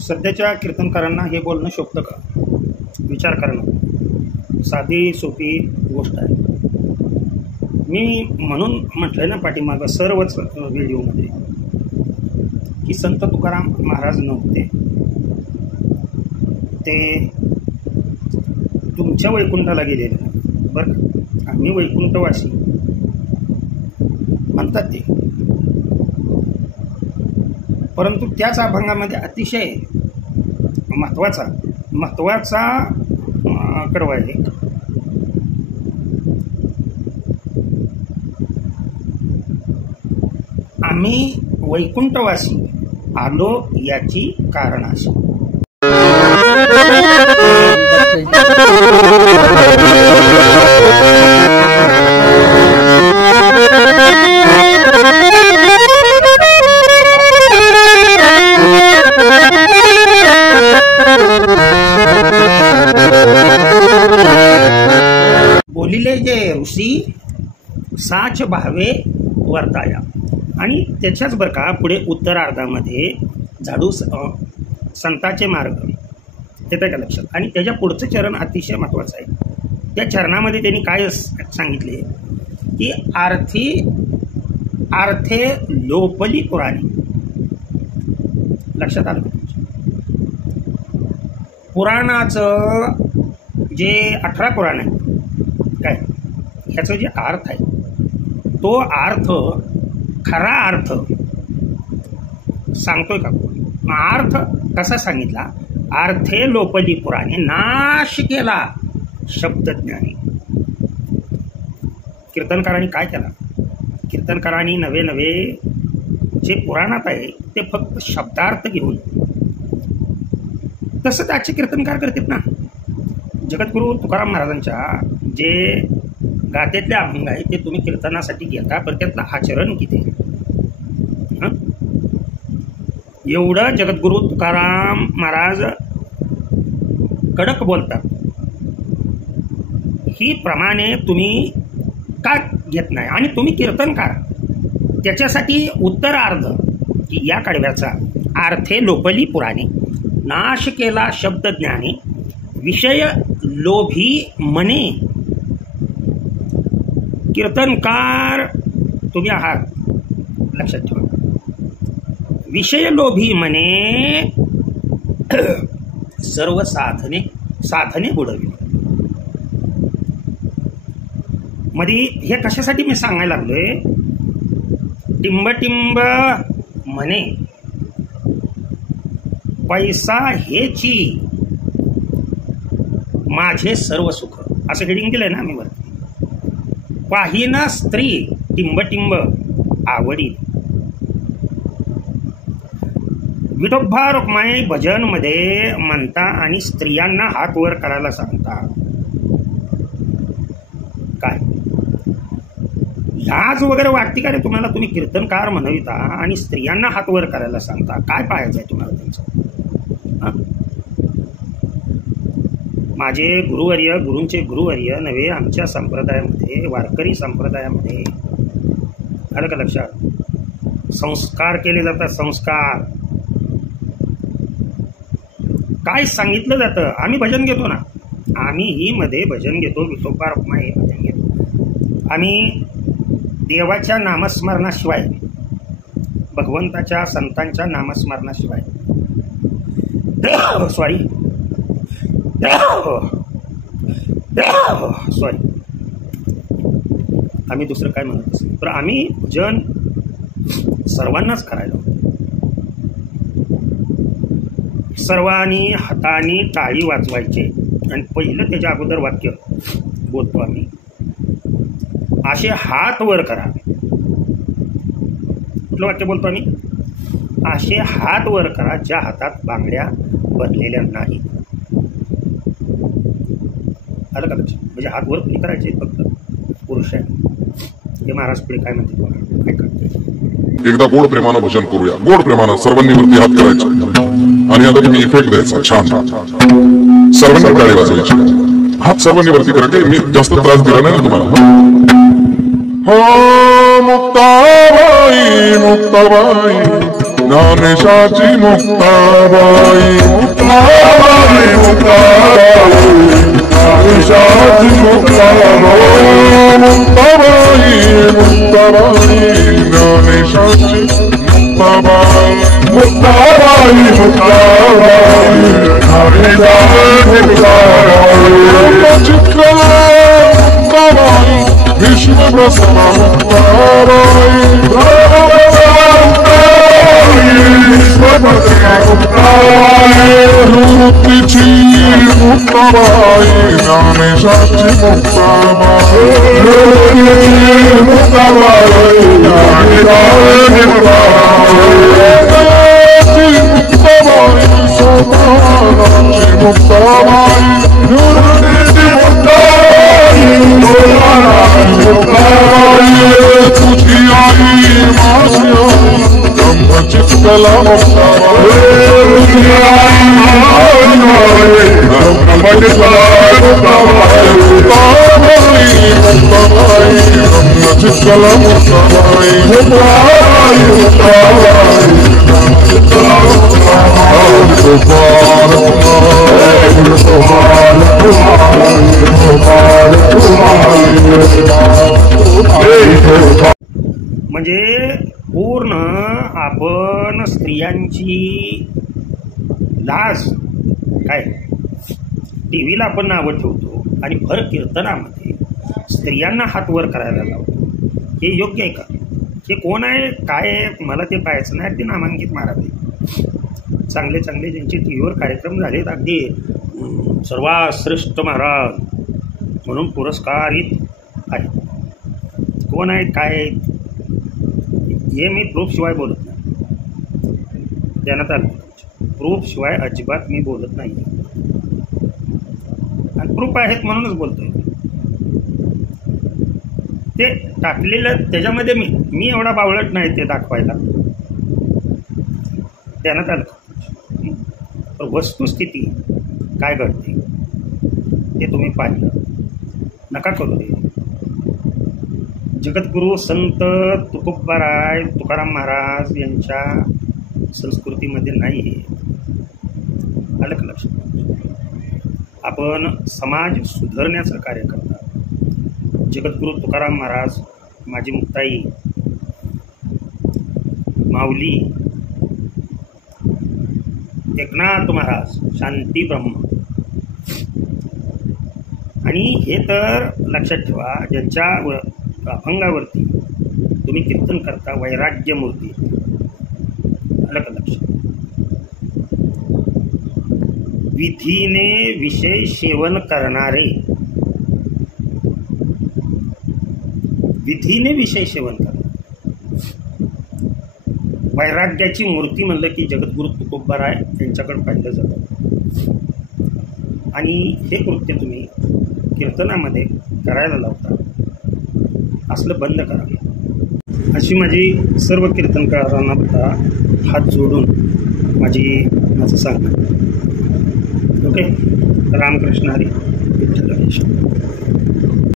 सध्याच्या कीर्तनकारांना हे बोलणं शोभतं का? विचार करणं साधी सोपी गोष्ट आहे. मी म्हणून म्हटलंय ना पाठीमागं सर्वच व्हिडिओमध्ये की संत तुकाराम महाराज नव्हते, ते तुमच्या वैकुंठाला गेलेले नाही बरं. आम्ही वैकुंठवासी म्हणतात ते, परंतु त्याच अभंगामध्ये अतिशय महत्वाचा कडवा आहे. आम्ही वैकुंठवासी आलो याची कारणाशी. बोलिले जे ऋषी साच भावे वर्ताया. आणि त्याच्याच बरं का पुढे उत्तरार्धामध्ये झाडू संताचे मार्ग येतं का लक्षात. आणि त्याच्या पुढचं चरण अतिशय महत्त्वाचं आहे. त्या चरणामध्ये त्यांनी काय सांगितले की आर्थे लोपली पुराणी. लक्षात आलं का? पुराणाचं जे 18 पुराण आहे काय, ह्याचं जे अर्थ आहे तो अर्थ खरा अर्थ सांगतोय का? अर्थ कसा सांगितला? अर्थे लोपली पुराणे नाश केला शब्दज्ञानी. कीर्तनकारांनी काय केला? कीर्तनकारांनी नवे जे पुराणात आहे ते फक्त शब्दार्थ घेऊन, तसंच आजचे कीर्तनकार करतात ना. जगद्गुरु तुकाराम महाराजांच्या जे गाथेतले अभंग आहे ते तुम्ही कीर्तनासाठी घेता, पण त्यातलं आचरण किती? एवढं जगद्गुरु तुकाराम महाराज कडक बोलतात, ही प्रमाणे तुम्ही का घेत नाही? आणि तुम्ही कीर्तनकार त्याच्यासाठी उत्तरार्ध की या कडव्याचा आर्थे लोपली पुराणे नाश केला शब्दज्ञानी विषय लोभी मने. कीर्तनकार तुम्ही आहात, लक्षात ठेवा. विषय लोभी मने सर्व साधने बुडविली. मध्ये हे कशासाठी मी सांगायला लागलोय? टिंब म्हणे पैसा हेची माझे सर्व सुख, असं हेडिंग केलंय ना मी वरती. पाहिना स्त्री टिंब आवडी. विठोबा रुक्माई भजन मध्ये म्हणता आणि स्त्रियांना हात वर करायला सांगता. काय लाज वगैरे वाटते का रे तुम्हाला? तुम्ही कीर्तनकार म्हणविता आणि स्त्रियांना हात वर करायला सांगता. काय पाहायचं आहे तुम्हाला त्यांचं? माझे गुरुवर्य, गुरूंचे गुरुवर्य नव्हे, आमच्या संप्रदायामध्ये, वारकरी संप्रदायामध्ये आलं का लक्षात? संस्कार केले जातात. संस्कार काय सांगितलं जातं? आम्ही भजन घेतो ना, आम्ही मध्ये भजन घेतो. विठोबा रुक्माई हे भजन घेतो. आम्ही देवाच्या नामस्मरणाशिवाय, भगवंताच्या संतांच्या नामस्मरणाशिवाय सॉरी आम्ही दुसरं काय म्हणत असेल तर आम्ही भजन सर्वांनाच करायला. सर्वांनी हाताने टाळी वाजवायचे आणि पहिलं त्याच्या अगोदर वाक्य बोलतो आम्ही, असे हात वर करा. कुठलं वाक्य बोलतो आम्ही? असे हात वर करा ज्या हातात बांगड्या भरलेल्या नाहीत. आलं का लक्षात? म्हणजे हात वर कुणी करायचे? फक्त पुरुष आहे. हे महाराज पुढे काय म्हणते बघा, ऐका. एकदा गोड प्रेमानं भजन करूया. गोड प्रेमानं सर्वांनी वरती हात करायचा आणि आता तुम्ही इफेक्ट द्यायचा. छान सर्वांनी टाळी वाजवायची. हात सर्वांनी वरती करा. काही मी जास्त त्रास दिला नाही ना तुम्हाला? हो मुक्ताबाई मुक्ताबाई ज्ञानेशाची मुक्ताबाई मुक्ताबाई मुक्ताबाई ज्ञानेशाची मुक्ताबाई मुक्ताबाई मुक्ताबाई ज्ञानेशाची मुक्ताबाई मुक्ताबाई मुक्ताबाई ज्ञानेशाची मुक्ताबाई चित्कला मुक्ताबाई विश्वप्रसन्ना मुक्ताबाई मुक्तीची मुक्ताबाई ज्ञानेशाची मुक्ताबाई मुक्ताबाई ज्ञानेशाची मुक्ताबाई सोपानाची मुक्ताबाई मुक्ताबाई तुझी आई माझी चित्कला मुक्ताबाई तुझी आई चित्कला मुक्ताबाई मुक्ताबाई म्हणजे पूर्ण आपण स्त्रियांची लाज काय टीव्हीला आपण नावं ठेवतो आणि भर कीर्तनामध्ये स्त्रियांना हात वर करायला लावतो. हे योग्य आहे का? हे कोण आहे काय आहे मला ते पाहायचं नाही. ते नामांकित महाराज चांगले चांगले ज्यांचे टी व्हीवर कार्यक्रम झालेत अगदी सर्वात श्रेष्ठ महाराज म्हणून पुरस्कारित आहेत. कोण आहेत काय आहेत हे मी प्रूफशिवाय बोलत नाही. ध्यानात आलं प्रूफशिवाय अजिबात मी बोलत नाही आणि प्रूफ आहेत म्हणूनच बोलतोय. ते टाकलेलं त्याच्यामध्ये मी एवढा बावळट नाही ते दाखवायला. ध्यानात आलं वस्तुस्थिती काय घडते ते तुम्ही पाहिलं नका करू दे. जगद्गुरू संत तुकोबाराय तुकाराम महाराज यांच्या संस्कृतीमध्ये नाही आहे. आलं का लक्षात? आपण समाज सुधारण्याचं कार्य करतात. जगद्गुरू तुकाराम महाराज माझी मुक्ताई माऊली एकनाथ महाराज शांती ब्रह्म आणि हे तर लक्षात ठेवा ज्यांच्या अभंगावरती तुम्ही कीर्तन करता वैराग्य मूर्ती. आलं का लक्षात? विधीने विषय सेवन करणारे विधीने विषय सेवन करणारे वैराग्याची मूर्ती म्हणलं की जगद्गुरू तुकोबाराय यांच्याकडे पाहिलं जातं. आणि हे कृत्य तुम्ही कीर्तनामध्ये करायला लावता. असलं बंद करा अशी माझी सर्व कीर्तनकारांना हात जोडून माझं सांगणं. ओके. रामकृष्ण हरी विठ्ठल गणेश.